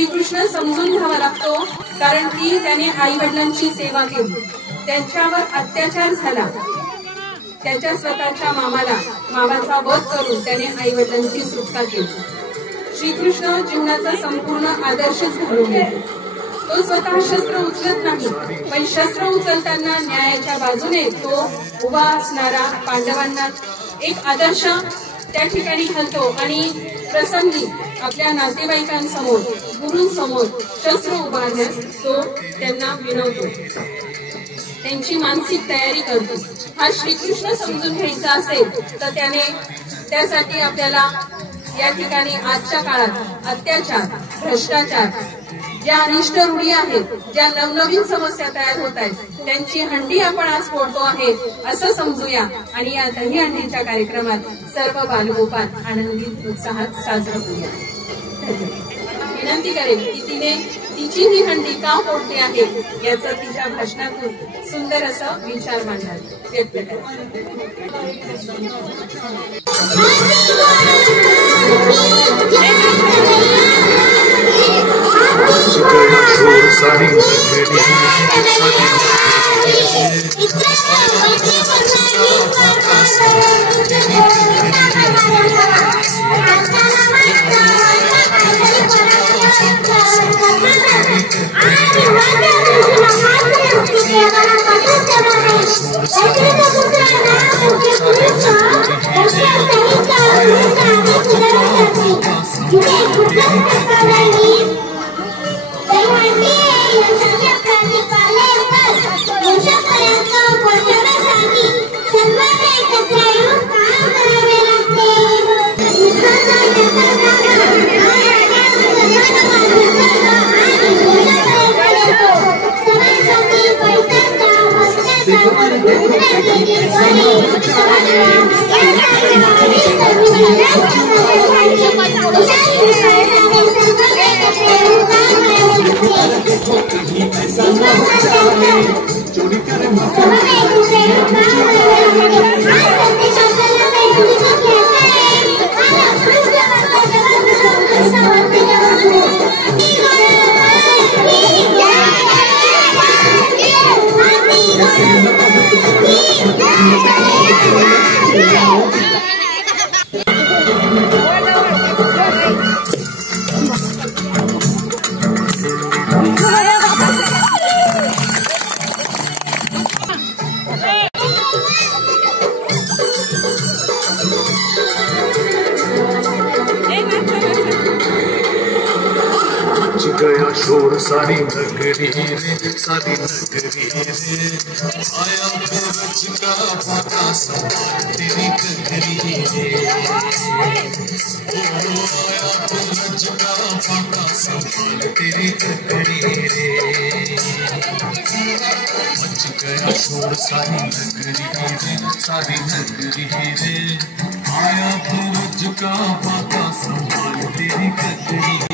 श्रीकृष्ण समजून घ्यावा लागतो, कारण की त्याने आई वडिलांची सेवा केली, त्यांच्यावर अत्याचार झाला, त्याच्या स्वतःच्या मामाचा वध करून त्याने आई वडिलांची सुटका केली. श्रीकृष्ण जीवनाचा संपूर्ण आदर्शच घडवून येतो. तो स्वतः शस्त्र उचलत नाही, पण शस्त्र उचलताना न्यायाच्या बाजूने तो उभा असणारा पांडवांना एक आदर्श त्या ठिकाणी घालतो आणि प्रसंगी आपल्या नातेवाईकांसमोर, गुरूंसमोर शस्त्र उभारण्यास तो त्यांना विनवतो, त्यांची मानसिक तयारी करतो. हा श्रीकृष्ण समजून घ्यायचा असेल तर त्यासाठी आपल्याला या ठिकाणी आजच्या काळात अत्याचार, भ्रष्टाचार, ज्या अनिष्ट रूढी आहेत, ज्या नवनवीन समस्या तयार होत आहेत, त्यांची हंडी आपण आज फोडतो आहे असं समजूया आणि या दहीहंडीच्या कार्यक्रमात सर्व बालगोपाल आनंदित उत्साहात साजरा करूया. विनंती करेल की तिने तिची ही हंडी का फोडते आहे याचं तिच्या भाषणातून सुंदर असं विचार मांडणार व्यक्त करेल. गया शोर सारी नगरी रे, सारी नगरी रे, आया सूरज का फाका सवार तेरी नगरी रे, आया सूरज का फाका सवार तेरी नगरी रे, मच गया शोर सारी नगरी रे, सारी नगरी रे, आया सूरज का फाका सवार तेरी नगरी।